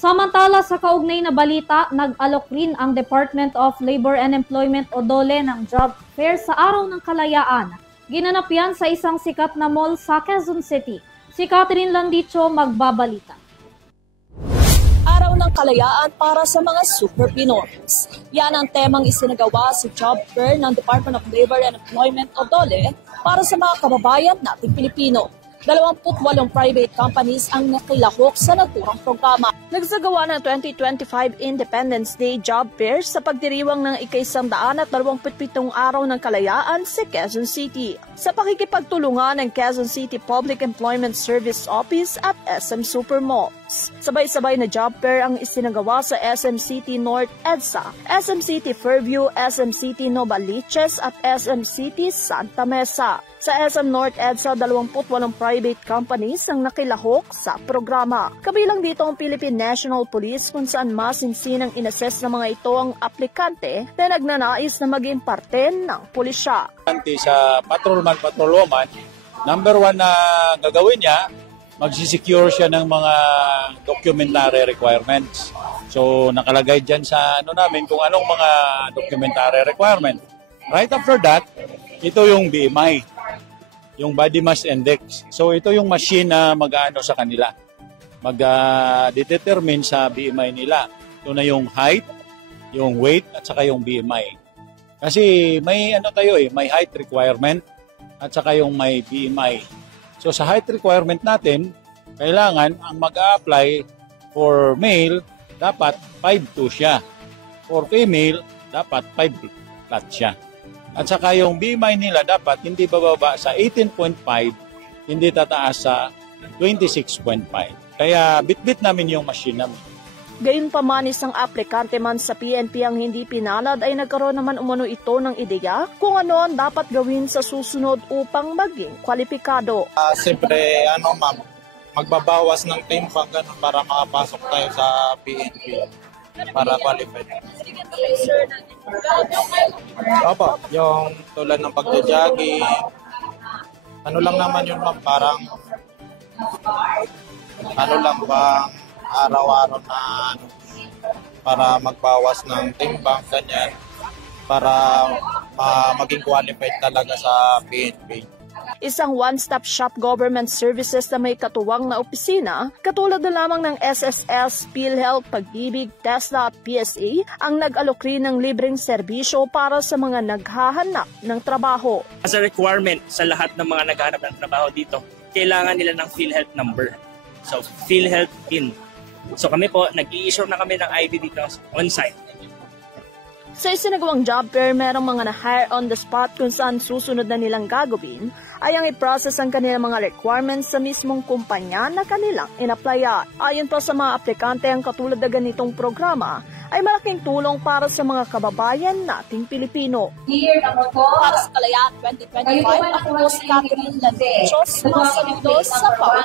Samantala sa kaugnay na balita, nag-alok rin ang Department of Labor and Employment o DOLE ng job fair sa Araw ng Kalayaan. Ginanap yan sa isang sikat na mall sa Quezon City. Si Catherine Landicho magbabalita. Araw ng Kalayaan para sa mga Super Pinoys. Yan ang temang isinagawa sa job fair ng Department of Labor and Employment o DOLE para sa mga kababayan nating Pilipino. 28 private companies ang nakilahok sa naturang programa. Nagsagawa ng 2025 Independence Day Job Fair sa pagdiriwang ng ika-127 araw ng kalayaan sa Quezon City sa pakikipagtulungan ng Quezon City Public Employment Service Office at SM Supermalls. Sabay-sabay na job fair ang isinagawa sa SM City North EDSA, SM City Fairview, SM City Novaliches at SM City Santa Mesa. Sa SM North EDSA, 28 private companies ang nakilahok sa programa. Kabilang dito ang Philippine National Police kung saan masinsinang inassess ng mga ito ang aplikante na nagnanais na maging parte ng pulisya. Sa patrolman, number one na gagawin niya, magsisecure siya ng mga documentary requirements. So nakalagay dyan sa namin kung anong mga documentary requirement. Right after that, ito yung BMI, yung Body Mass Index. So ito yung machine na mag-aano sa kanila, mag-determine sa BMI nila. Ito na yung height, yung weight, at saka yung BMI. Kasi may may height requirement at saka yung may BMI. So sa height requirement natin, kailangan ang mag-a-apply for male, dapat 5'2" siya. For female, dapat 5 flat siya. At saka yung BMI nila dapat hindi bababa sa 18.5, hindi tataas sa 26.5. Kaya bitbit namin yung machine namin. Gayunpaman, isang aplikante man sa PNP ang hindi pinalad ay nagkaroon naman umano ito ng ideya kung ano ang dapat gawin sa susunod upang maging kwalipikado. Siyempre, ma'am, magbabawas ng timbang ganun para makapasok tayo sa PNP para qualified. Opo, yung tulad ng pagja-jogging, lang naman yun ma'am, parang lang bang araw-araw na para magbawas ng timbang, ganyan, para maging qualified talaga sa PNP. Isang one-stop shop government services na may katuwang na opisina, katulad na lamang ng SSS, PhilHealth, Pag-ibig, TESDA at PSA, ang nag-alok rin ng libreng serbisyo para sa mga naghahanap ng trabaho. As a requirement sa lahat ng mga naghahanap ng trabaho dito, kailangan nila ng PhilHealth number. So, PhilHealth PIN. So kami po, nag-i-issue na kami ng ID dito on-site. Sa isinagawang job fair, merong mga na-hire on the spot kung saan susunod na nilang gagawin ay ang i-process ang kanilang mga requirements sa mismong kumpanya na kanilang in-applyan. Ayon pa sa mga aplikante, ang katulad na ganitong programa ay malaking tulong para sa mga kababayan nating Pilipino. Para sa Kalayaan 2025, ako po si Catherine Landicho, sumasalito sa Power.